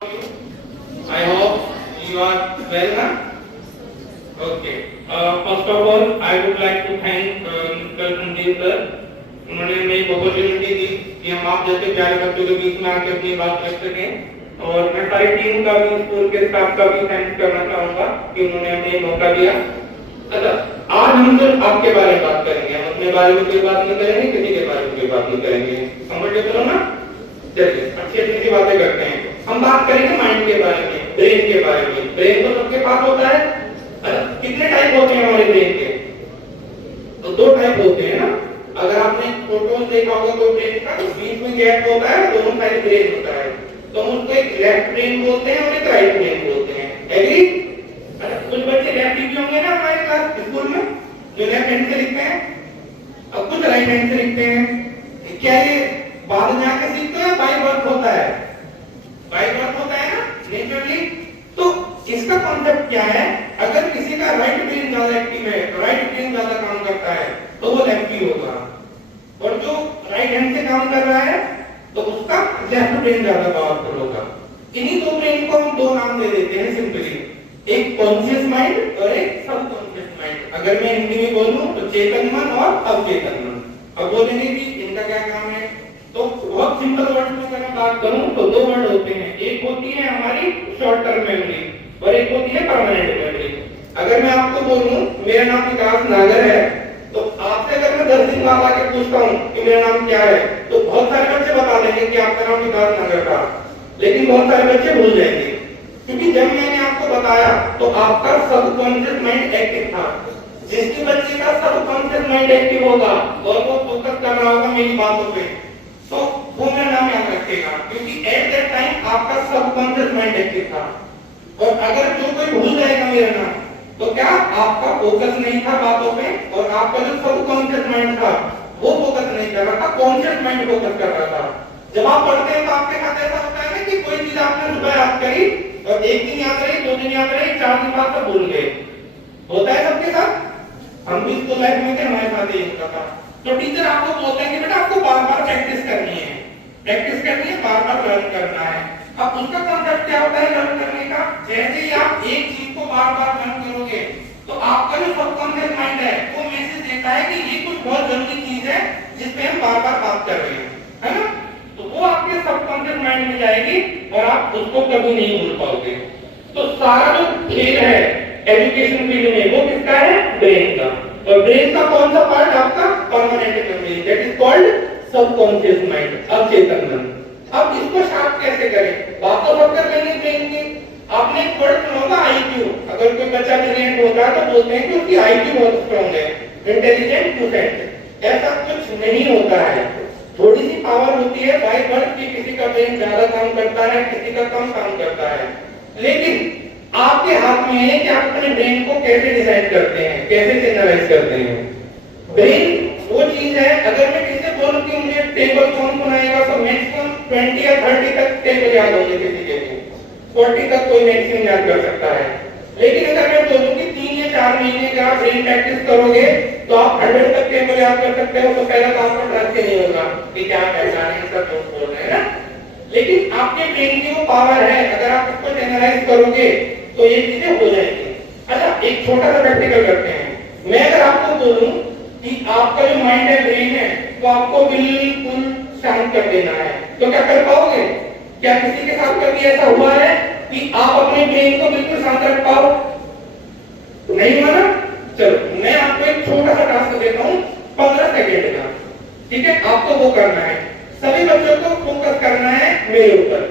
I hope you are well, na? Okay. First of all, I would like to thank Mr. Sandeep sir. उन्होंने हमें एक opportunity दी कि हम आप जैसे प्यारे बच्चों के बीच में आकर अपनी बात रख सकें और मैं सारी टीम का भी स्कूल के स्टाफ का भी थैंक्स करना चाहूंगा कि उन्होंने हमें मौका दिया। अच्छा, आज हम सिर्फ आपके बारे में बात करेंगे, हम अपने बारे में कोई बात नहीं करेंगे, किसी के बारे में कोई बात नहीं करेंगे। समझ गए चलो ना? चलिए अच्छी अच्छी सी बातें करते हैं। हम बात करेंगे माइंड के बारे में, ब्रेन के बारे में। ब्रेन तो सबके पास होता है। कितने टाइप होते हैं हमारे ब्रेन के? तो दो टाइप होते हैं ना। अगर आपने फोटोज देखा होगा तो ब्रेन का बीच में गैप होता है, दोनों साइड ब्रेन होता है। तो हम उसको एक लेफ्ट ब्रेन बोलते हैं और एक राइट ब्रेन बोलते हैं। एग्री? कुछ बच्चे लेफ्टी भी होंगे ना हमारे क्लास स्कूल में जो लेफ्ट हैंड से लिखते हैं और कुछ राइट हैंड से लिखते हैं। क्या ये बाद में आके सीखते हैं? बाय बर्थ होता है, बाय बर्थ होता है ना नेचुरली। तो इसका कॉन्सेप्ट क्या है? अगर किसी का राइट ब्रेन ज्यादा एक्टिव है, राइट ब्रेन ज्यादा काम करता है तो वो लेफ्टी होगा, और जो राइट हैंड से काम कर रहा है तो उसका लेफ्ट ब्रेन ज्यादा पावरफुल होगा। इन्हीं दो ब्रेन को हम दो नाम दे देते हैं सिंपली, एक कॉन्शियस माइंड और एक सबकॉन्शियस माइंड। अगर मैं हिंदी में बोलूं तो चेतन मन और अवचेतन मन। अब बोलेंगे कि इनका क्या काम है, तो बहुत सिंपल वर्ड में अगर मैं बात करूं तो दो वर्ड होते हैं, एक होती है हमारी शॉर्ट टर्म मेमोरी और एक होती है परमानेंट मेमोरी। अगर मैं आपको बोलूं मेरा नाम विकास नागर है, तो आपसे अगर मैं 10 दिन बाद आके पूछता हूं कि मेरा नाम क्या है, तो बहुत सारे बच्चे बता देंगे कि आपका नाम विकास नागर था, लेकिन बहुत सारे बच्चे भूल जाएंगे क्योंकि जब मैंने आपको बताया तो आपका सबकॉन्शियस माइंड एक्टिव था। जिसके बच्चे का सबकॉन्शियस माइंड एक्टिव होगा और वो फोकस कर रहा होगा मेरी बातों पे, तो वो मेरा नाम याद रखेगा क्योंकि एट दैट टाइम आपका सबकॉन्शियस माइंड एक्टिव था। और अगर जो कोई भूल जाएगा मेरा नाम, तो क्या आपका फोकस नहीं था बातों पे और आपका जो सबकॉन्शियस माइंड था वो फोकस नहीं कर रहा था, कॉन्शियस माइंड फोकस कर रहा था। जब आप पढ़ते हैं तो आपके साथ ऐसा होता है ना कि कोई चीज आपने सुबह याद करी और एक दिन याद रही, 2 दिन याद रही, 4 दिन बाद तो भूल गए। होता है सबके साथ, हम भी स्कूल लाइफ में थे, हमारे साथ यही होता था। तो टीचर आपको बोलते हैं कि बेटा आपको बार-बार प्रैक्टिस करनी है, प्रैक्टिस करनी है, बार-बार लर्न करना है। अब उसका कांसेप्ट क्या होता है लर्न करने का? जैसे ही आप एक चीज को बार-बार लर्न करोगे तो आपका जो सबकॉन्शियस माइंड है वो मैसेज देता है कि ये कुछ बहुत जरूरी चीज है जिस पे हम बार-बार बात कर रहे हैं, है ना? तो वो आपके सबकॉन्शियस माइंड में जाएगी और आप उसको कभी नहीं भूल पाओगे। तो सारा जो खेल है एजुकेशन फील्ड में वो किसका है? ब्रेन का। और ब्रेन का कौन सा पार्ट? आपका permanent memory, that is called subconscious mind, अवचेतन मन। अब इसको शार्प कैसे करें? बात तो सब कर लेंगे ब्रेन की। आपने एक वर्ड सुना होगा आईक्यू। अगर कोई बच्चा ब्रिलियंट होता है तो बोलते हैं कि उसकी आईक्यू बहुत स्ट्रांग है, इंटेलिजेंट क्वोटिएंट। ऐसा कुछ नहीं होता है, थोड़ी सी पावर होती है बाय बर्थ की, किसी का ब्रेन ज्यादा काम करता है, किसी का कम काम करता है। लेकिन आपके हाथ में है कि आप अपने ब्रेन को कैसे डिसाइड करते हैं, कैसे चैनलाइज करते हैं। ब्रेन वो चीज है, अगर मैं किसी बोलूं कि मुझे टेबल कौन बनाएगा तो मैक्सिमम 20 या 30 तक टेबल याद होंगे, किसी के भी 40 तक कोई मैक्सिमम याद कर सकता है। लेकिन अगर मैं बोलूं कि 3 या 4 महीने का आप ब्रेन प्रैक्टिस करोगे तो आप 100 तक टेबल याद कर सकते हो। तो पहला तो आपको ट्रस्ट ही नहीं होगा कि क्या पहचान है, सब झूठ बोल रहे हैं ना। लेकिन आपके ब्रेन की वो पावर है, अगर आप उसको चैनलाइज करोगे तो ये चीजें हो जाएंगी। अच्छा, एक छोटा सा प्रैक्टिकल करते हैं। मैं अगर आपको बोलूं कि आपका जो माइंड है, ब्रेन है, तो आपको बिल्कुल शांत कर देना है, तो क्या कर पाओगे? क्या किसी के साथ कभी ऐसा हुआ है कि आप अपने ब्रेन को बिल्कुल शांत रख पाओ? नहीं हुआ ना? चलो मैं आपको एक छोटा सा टास्क देता हूं 15 सेकंड का, ठीक है? आपको वो करना है, सभी बच्चों को फोकस करना है मेरे ऊपर,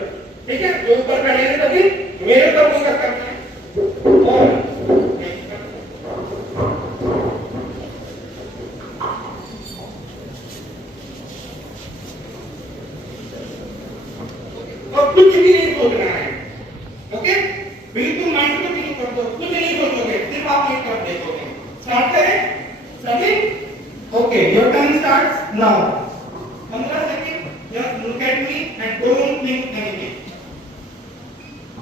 ठीक है? जो ऊपर खड़े हैं सभी मेरे ऊपर फोकस करना है। और कुछ भी नहीं सोचना है, ओके? बिल्कुल माइंड को क्लीन कर दो, कुछ नहीं सोचोगे, सिर्फ आप एक तरफ देखोगे। स्टार्ट करें सभी? Okay, your time starts now. 15 second, just look at me and don't think anything.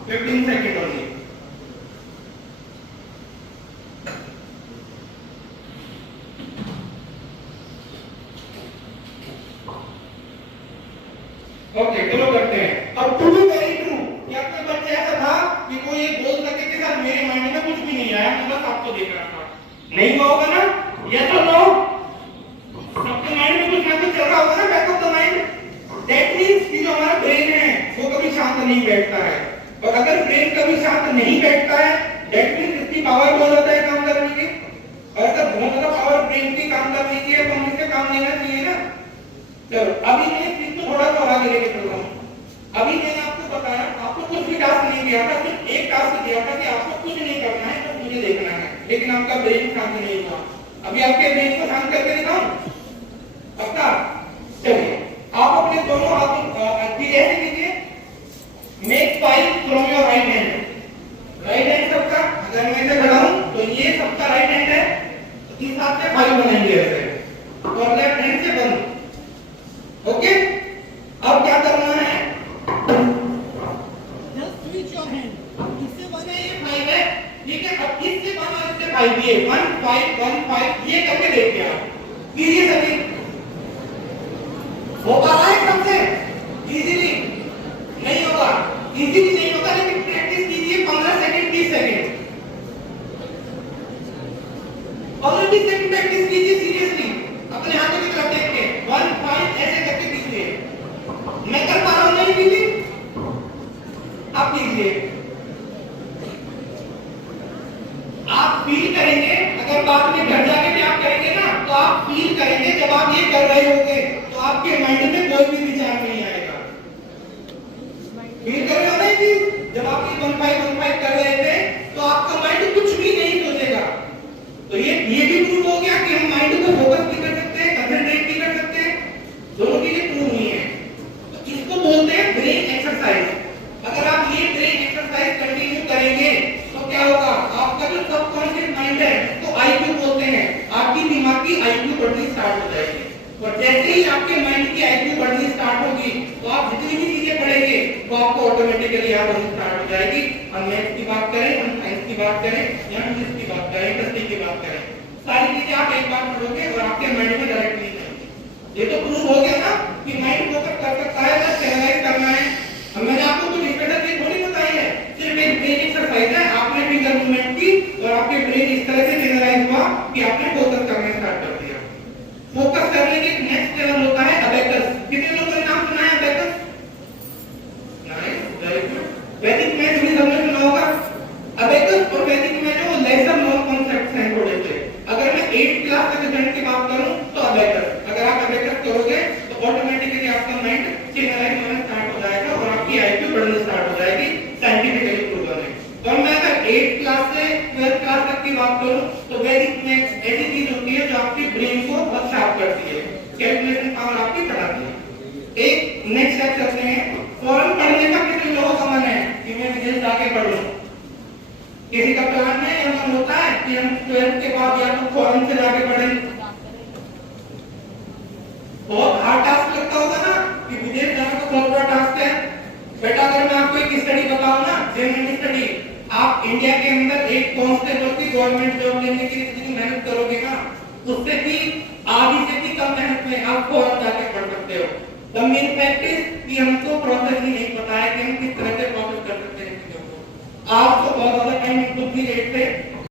15 second only. Okay, चलो करते हैं। अब टू बी वेरी ट्रू, क्या नहीं बैठता है। और अगर ब्रेन कभी शांत नहीं बैठता है, दैट मींस इसकी पावर बहुत होता है काम करने की। और अगर बहुत ज्यादा पावर ब्रेन की काम करने की है तो हम इससे काम लेना चाहिए ना। चलो अभी मैं इस चीज को थोड़ा सा आगे लेके चल रहा हूँ। अभी मैंने आपको बताया, आपको कुछ भी टास्क नहीं दिया था, सिर्फ एक टास्क दिया था कि आपको कुछ नहीं करना है, तो मुझे देखना है, लेकिन आपका ब्रेन शांत नहीं हुआ। अभी आपके ब्रेन को शांत करके दिखाऊं? पक्का? चलिए आप अपने दोनों हाथों ऐसे कीजिए, make 5 from your right hand. Right hand सबका, अगर मैं इसे खड़ा हूं तो ये सबका राइट हैंड है, तो इस हाथ से 5 बनाएंगे ऐसे, और लेफ्ट हैंड से बंद। ओके, अब क्या करना है? Just switch your hand. अब इससे बना ये 5 है, ठीक है। अब इससे बना, इससे 5, ये 1 5 1 5, ये करके देखिए आप, कीजिए सभी। हो पा रहा है सबसे इजीली? नहीं होगा, इजीली नहीं होगा, लेकिन प्रैक्टिस कीजिए 15 सेकंड 30 सेकंड, 15-20 सेकंड प्रैक्टिस कीजिए सीरियसली, अपने हाथों की तरफ देख के 1 5 ऐसे करके कीजिए। मैं कर पा रहा हूं, नहीं कीजिए आप, कीजिए। आप फील करेंगे, अगर बाद में घर जाके भी आप करेंगे ना, तो आप फील करेंगे जब आप ये कर रहे होंगे तो आपके माइंड में कोई भी विचार नहीं आएगा। फील कर रहे हो ना कि जब आप ये 1 5 कर रहे थे तो आपका माइंड कुछ भी नहीं सोचेगा। तो ये भी प्रूव हो गया कि हम माइंड को फोकस भी कर सकते हैं, कंसंट्रेट भी कर सकते हैं, दोनों चीजें प्रूव हुई है। तो इसको बोलते हैं ब्रेन एक्सरसाइज। अगर आप ये ब्रेन एक्सरसाइज कंटिन्यू करेंगे तो क्या होगा? आपका जो सबकॉन्शियस माइंड है तो आईक्यू बोलते हैं, आपकी दिमाग की आईक्यू बढ़नी स्टार्ट हो जाएगी। और जैसे ही आपके माइंड की आईक्यू बढ़नी स्टार्ट होगी तो आप जितनी भी चीजें पढ़ेंगे वो आपको ऑटोमेटिकली याद होनी स्टार्ट हो जाएगी। हम मैथ्स की बात करें, हम साइंस की बात करें, या इंग्लिश की बात करें, इंडस्ट्री की बात करें, सारी चीजें आप एक बार पढ़ोगे और आपके माइंड में डायरेक्टली जाएंगी। ये तो प्रूव हो गया ना कि माइंड फोकस कर सकता है, बस चैनलाइज करना है। मैंने आपको कुछ स्पेशल चीज थोड़ी बताई है, सिर्फ एक ब्रेन एक्सरसाइज है। आपने फिंगर मूवमेंट की और आपके ब्रेन इस तरह से चैनलाइज हुआ कि आपने फोकस करना स्टार्ट कर दिया। फोकस करने के नेक्स्ट लेवल होता है अबेकस। कितने लोगों ने नाम सुना है अबेकस? Nice, very good. वैदिक मैथ भी सबने सुना होगा। अबेकस और वैदिक मैथ जो लेसर नोन कांसेप्ट्स हैं थोड़े से। अगर मैं 8th क्लास के स्टूडेंट की बात करूं तो अबेकस, अगर आप अबेकस करोगे तो ऑटोमेटिकली आपका माइंड चैनलाइज होना स्टार्ट हो जाएगा और आपकी आईक्यू बढ़नी स्टार्ट हो जाएगी, साइंटिफिकली प्रूवन है। और मैं अगर 8th क्लास से 12th क्लास तक की बात करूं तो वैदिक मैथ ऐसी चीज होती है जो आपके ब्रेन को बहुत शार्प करती है, कैलकुलेशन पावर आपकी बढ़ाती है। एक नेक्स्ट स्टेप चलते हैं। फॉरेन पढ़ने का कितने लोगों का मन है कि मैं विदेश जाके पढ़ लूं? किसी का प्लान है या मन होता है कि हम 12th के बाद या तो फॉरेन से जाके पढ़ें? बहुत हार्ड टास्क लगता होगा ना कि विदेश जाना तो बहुत बड़ा टास्क है। बेटा अगर मैं आपको एक स्टडी बताऊं ना, जनरल स्टडी, आप इंडिया के अंदर एक कांस्टेबल की गवर्नमेंट जॉब लेने के लिए जितनी मेहनत करोगे ना,